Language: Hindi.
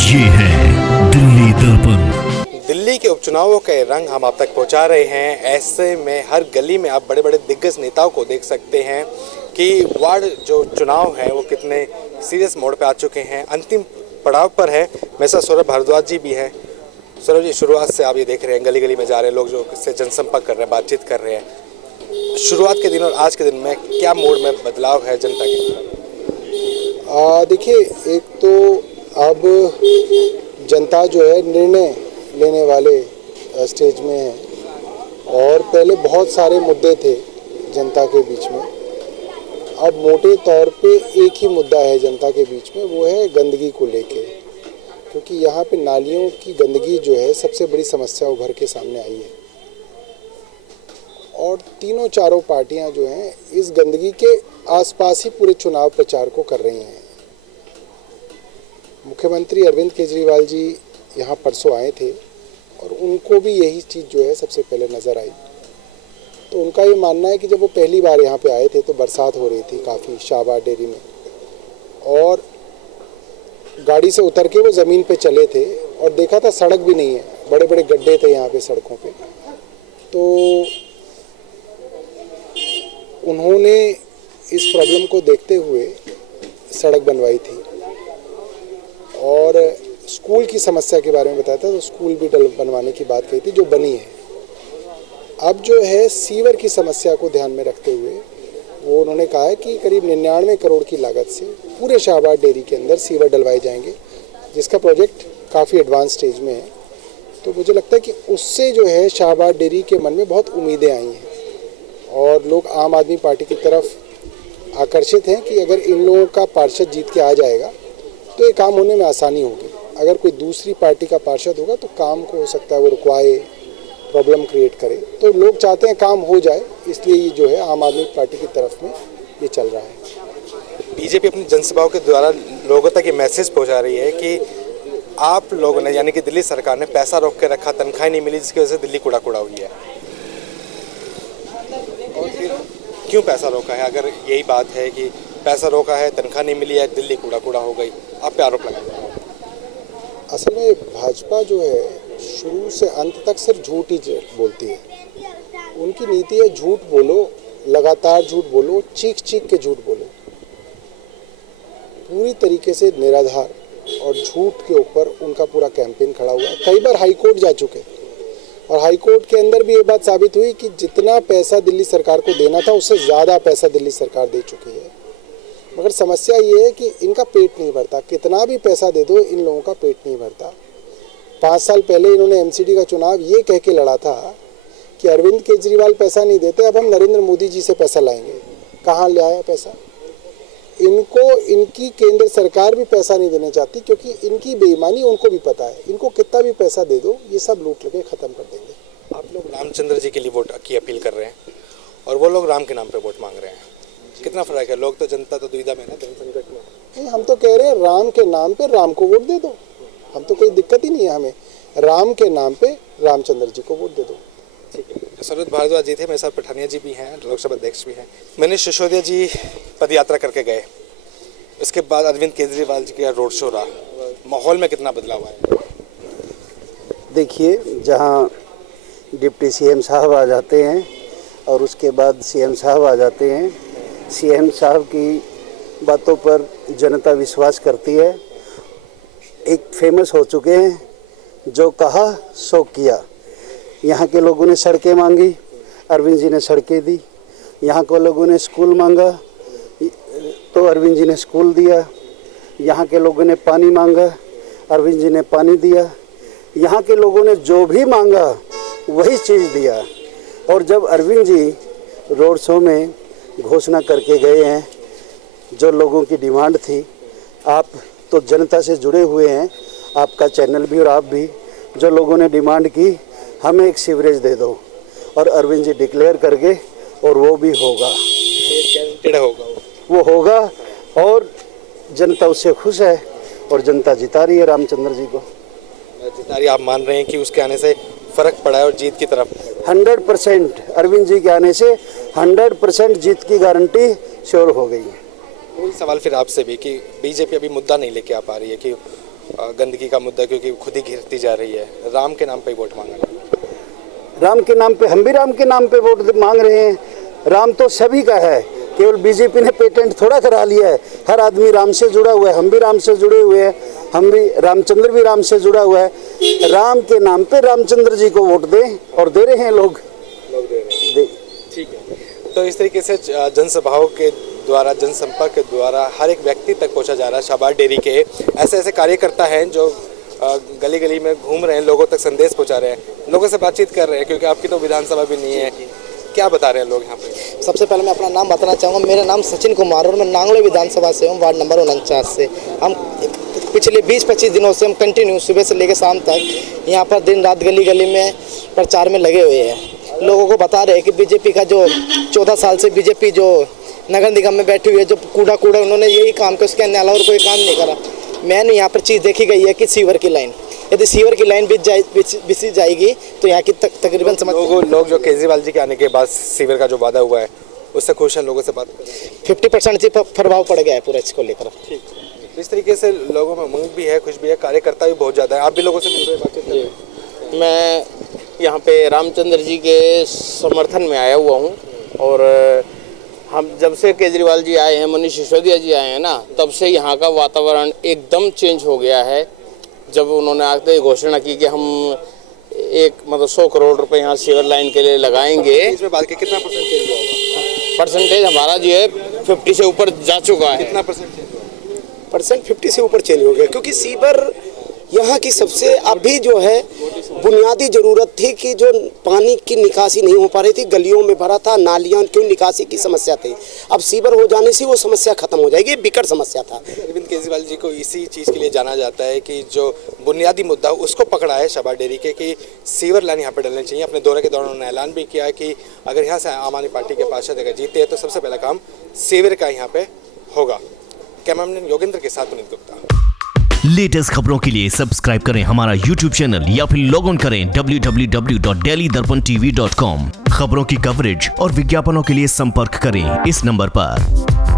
ये है दिल्ली दर्पण। दिल्ली के उपचुनावों के रंग हम आप तक पहुंचा रहे हैं। ऐसे में हर गली में आप बड़े बड़े दिग्गज नेताओं को देख सकते हैं कि वार्ड जो चुनाव है वो कितने सीरियस मोड पे आ चुके हैं, अंतिम पड़ाव पर है। मेरे साथ सौरभ भारद्वाज जी भी हैं। सौरभ जी, शुरुआत से आप ये देख रहे हैं गली गली में जा रहे हैं लोग, जो इससे जनसंपर्क कर रहे हैं, बातचीत कर रहे हैं। शुरुआत के दिन और आज के दिन में क्या मोड में बदलाव है जनता के? देखिए, एक तो अब जनता जो है निर्णय लेने वाले स्टेज में है और पहले बहुत सारे मुद्दे थे जनता के बीच में। अब मोटे तौर पे एक ही मुद्दा है जनता के बीच में, वो है गंदगी को लेके, क्योंकि यहाँ पे नालियों की गंदगी जो है सबसे बड़ी समस्या उभर के सामने आई है। और तीनों चारों पार्टियाँ जो हैं इस गंदगी के आसपास ही पूरे चुनाव प्रचार को कर रही हैं। मुख्यमंत्री अरविंद केजरीवाल जी यहाँ परसों आए थे और उनको भी यही चीज़ जो है सबसे पहले नज़र आई। तो उनका ये मानना है कि जब वो पहली बार यहाँ पे आए थे तो बरसात हो रही थी काफ़ी शाहबाद डेयरी में, और गाड़ी से उतर के वो ज़मीन पे चले थे और देखा था सड़क भी नहीं है, बड़े बड़े गड्ढे थे यहाँ पे सड़कों पे। तो उन्होंने इस प्रॉब्लम को देखते हुए सड़क बनवाई थी और स्कूल की समस्या के बारे में बताया था, तो स्कूल भी बनवाने की बात कही थी, जो बनी है। अब जो है सीवर की समस्या को ध्यान में रखते हुए वो उन्होंने कहा है कि करीब 99 करोड़ की लागत से पूरे शाहबाद डेयरी के अंदर सीवर डलवाए जाएंगे, जिसका प्रोजेक्ट काफ़ी एडवांस स्टेज में है। तो मुझे लगता है कि उससे जो है शाहबाद डेयरी के मन में बहुत उम्मीदें आई हैं और लोग आम आदमी पार्टी की तरफ आकर्षित हैं कि अगर इन लोगों का पार्षद जीत के आ जाएगा तो ये काम होने में आसानी होगी। अगर कोई दूसरी पार्टी का पार्षद होगा तो काम को हो सकता है वो रुकवाए, प्रॉब्लम क्रिएट करे। तो लोग चाहते हैं काम हो जाए, इसलिए ये जो है आम आदमी पार्टी की तरफ में ये चल रहा है। बीजेपी अपनी जनसभाओं के द्वारा लोगों तक ये मैसेज पहुंचा रही है कि आप लोगों ने, यानी कि दिल्ली सरकार ने पैसा रोक के रखा, तनख्वाह नहीं मिली, जिसकी वजह से दिल्ली कूड़ा कूड़ा हुई है। और फिर क्यों पैसा रोका है? अगर यही बात है कि पैसा रोका है, तनख्वाह नहीं मिली है, दिल्ली कूड़ा कूड़ा हो गई, आप पे आरोप लगाए। असल में भाजपा जो है शुरू से अंत तक सिर्फ झूठ ही बोलती है। उनकी नीति है झूठ बोलो, लगातार झूठ बोलो, चीख चीख के झूठ बोलो। पूरी तरीके से निराधार और झूठ के ऊपर उनका पूरा कैंपेन खड़ा हुआ है। कई बार हाई कोर्ट जा चुके और हाई कोर्ट के अंदर भी ये बात साबित हुई कि जितना पैसा दिल्ली सरकार को देना था उससे ज़्यादा पैसा दिल्ली सरकार दे चुकी है। मगर समस्या ये है कि इनका पेट नहीं भरता, कितना भी पैसा दे दो इन लोगों का पेट नहीं भरता। 5 साल पहले इन्होंने एमसीडी का चुनाव ये कह के लड़ा था कि अरविंद केजरीवाल पैसा नहीं देते, अब हम नरेंद्र मोदी जी से पैसा लाएंगे। कहाँ ले आया पैसा? इनको इनकी केंद्र सरकार भी पैसा नहीं देना चाहती, क्योंकि इनकी बेईमानी उनको भी पता है। इनको कितना भी पैसा दे दो ये सब लूट लगे ख़त्म कर देंगे। आप लोग रामचंद्र जी के लिए वोट की अपील कर रहे हैं और वो लोग राम के नाम पे वोट मांग रहे हैं, कितना फर्क है? लोग तो, जनता तो दुविधा में ना, धन संकट में। नहीं, हम तो कह रहे हैं राम के नाम पे राम को वोट दे दो। हम तो कोई दिक्कत ही नहीं है हमें, राम के नाम पे रामचंद्र जी को वोट दे दो। ठीक है। सौरभ भारद्वाज जी थे, मेरे साथ पठानिया जी भी हैं, लोकसभा अध्यक्ष भी हैं। मनीष सिसोदिया जी पद यात्रा करके गए, इसके बाद अरविंद केजरीवाल जी का रोड शो रहा, माहौल में कितना बदलाव आया? देखिए, जहाँ डिप्टी सीएम साहब आ जाते हैं और उसके बाद सीएम साहब आ जाते हैं, सीएम साहब की बातों पर जनता विश्वास करती है। एक फेमस हो चुके हैं, जो कहा सो किया। यहाँ के लोगों ने सड़कें मांगी, अरविंद जी ने सड़कें दी। यहाँ के लोगों ने स्कूल मांगा तो अरविंद जी ने स्कूल दिया। यहाँ के लोगों ने पानी मांगा, अरविंद जी ने पानी दिया। यहाँ के लोगों ने जो भी मांगा वही चीज़ दिया। और जब अरविंद जी रोड शो में घोषणा करके गए हैं, जो लोगों की डिमांड थी, आप तो जनता से जुड़े हुए हैं, आपका चैनल भी और आप भी, जो लोगों ने डिमांड की हमें एक सीवरेज दे दो, और अरविंद जी डिक्लेयर करके, और वो भी होगा, वो होगा और जनता उससे खुश है और जनता जिता रही है रामचंद्र जी को। जिता रही, आप मान रहे हैं कि उसके आने से फर्क पड़ा है और जीत की तरफ? 100% अरविंद जी के आने से 100% जीत की गारंटी श्योर हो गई है। वही सवाल फिर आपसे भी कि बीजेपी अभी मुद्दा नहीं लेके आ पा रही है कि गंदगी का मुद्दा क्योंकि खुद ही घिरती जा रही है, राम के नाम पे ही वोट मांगा। राम के नाम पे, हम भी राम के नाम पे वोट मांग रहे हैं। राम तो सभी का है, केवल बीजेपी ने पेटेंट थोड़ा करा लिया है। हर आदमी राम से जुड़ा हुआ है, हम भी राम से जुड़े हुए हैं, हम भी रामचंद्र भी राम से जुड़ा हुआ है। राम के नाम पे रामचंद्र जी को वोट दें, और दे रहे हैं लोग दे रहे हैं। ठीक है, तो इस तरीके से जनसभाओं के द्वारा, जनसंपर्क के द्वारा हर एक व्यक्ति तक पहुंचा जा रहा है। शाहबाद डेयरी के ऐसे ऐसे कार्यकर्ता हैं जो गली गली में घूम रहे हैं, लोगों तक संदेश पहुंचा रहे हैं, लोगों से बातचीत कर रहे हैं, क्योंकि आपकी तो विधानसभा भी नहीं है। क्या बता रहे हैं लोग यहाँ पे? सबसे पहले मैं अपना नाम बताना चाहूँगा। मेरा नाम सचिन कुमार और मैं नांगलोई विधानसभा से हूँ, वार्ड नंबर 49 से। हम पिछले 20-25 दिनों से हम कंटिन्यू सुबह से लेकर शाम तक यहाँ पर दिन रात गली गली में प्रचार में लगे हुए हैं। लोगों को बता रहे हैं कि बीजेपी का जो 14 साल से बीजेपी जो नगर निगम में बैठी हुई है, जो कूड़ा उन्होंने यही काम किया, उसके अलावा और कोई काम नहीं करा। मैंने यहाँ पर चीज़ देखी गई है कि सीवर की लाइन, यदि सीवर की लाइन बिछ जाएगी तो यहाँ की तकरीबन लोग जो केजरीवाल जी के आने के बाद सीवर का जो वादा हुआ है उससे खुश हैं, लोगों से बात करें 50% से प्रभाव पड़ गया है पूरा इसको लेकर। ठीक, इस तरीके से लोगों में उमंग भी है, खुश भी है, कार्यकर्ता भी बहुत ज़्यादा है। आप भी लोगों से मिल रहे हैं, बातचीत कर रहे हैं? मैं यहाँ पे रामचंद्र जी के समर्थन में आया हुआ हूँ, और हम जब से केजरीवाल जी आए हैं, मनीष सिसोदिया जी आए हैं ना, तब से यहाँ का वातावरण एकदम चेंज हो गया है। जब उन्होंने आते घोषणा की कि हम 100 करोड़ रुपए यहाँ सीवर लाइन के लिए लगाएंगे, इसमें बात की कितना परसेंट चेंज हुआ होगा? परसेंटेज हमारा जो है 50 से ऊपर जा चुका है। कितना परसेंट चेंज हुआ? परसेंट 50 से ऊपर चेंज हो गया, क्योंकि सीवर यहाँ की सबसे अभी जो है बुनियादी ज़रूरत थी कि जो पानी की निकासी नहीं हो पा रही थी, गलियों में भरा था, नालियाँ की निकासी की समस्या थी। अब सीवर हो जाने से वो समस्या खत्म हो जाएगी, विकट समस्या था। अरविंद केजरीवाल जी को इसी चीज़ के लिए जाना जाता है कि जो बुनियादी मुद्दा उसको पकड़ा है शाहबाद डेयरी के, कि सीवर लाइन यहाँ पर डलनी चाहिए। अपने दौरे के दौरान उन्होंने ऐलान भी किया कि अगर यहाँ से आम आदमी पार्टी के पार्षद अगर जीते हैं तो सबसे पहला काम सीवर का यहाँ पे होगा। कैमरामैन योगेंद्र के साथ पुनीत गुप्ता। लेटेस्ट खबरों के लिए सब्सक्राइब करें हमारा YouTube चैनल या फिर लॉग ऑन करें www.delhidarpantv.com। खबरों की कवरेज और विज्ञापनों के लिए संपर्क करें इस नंबर पर।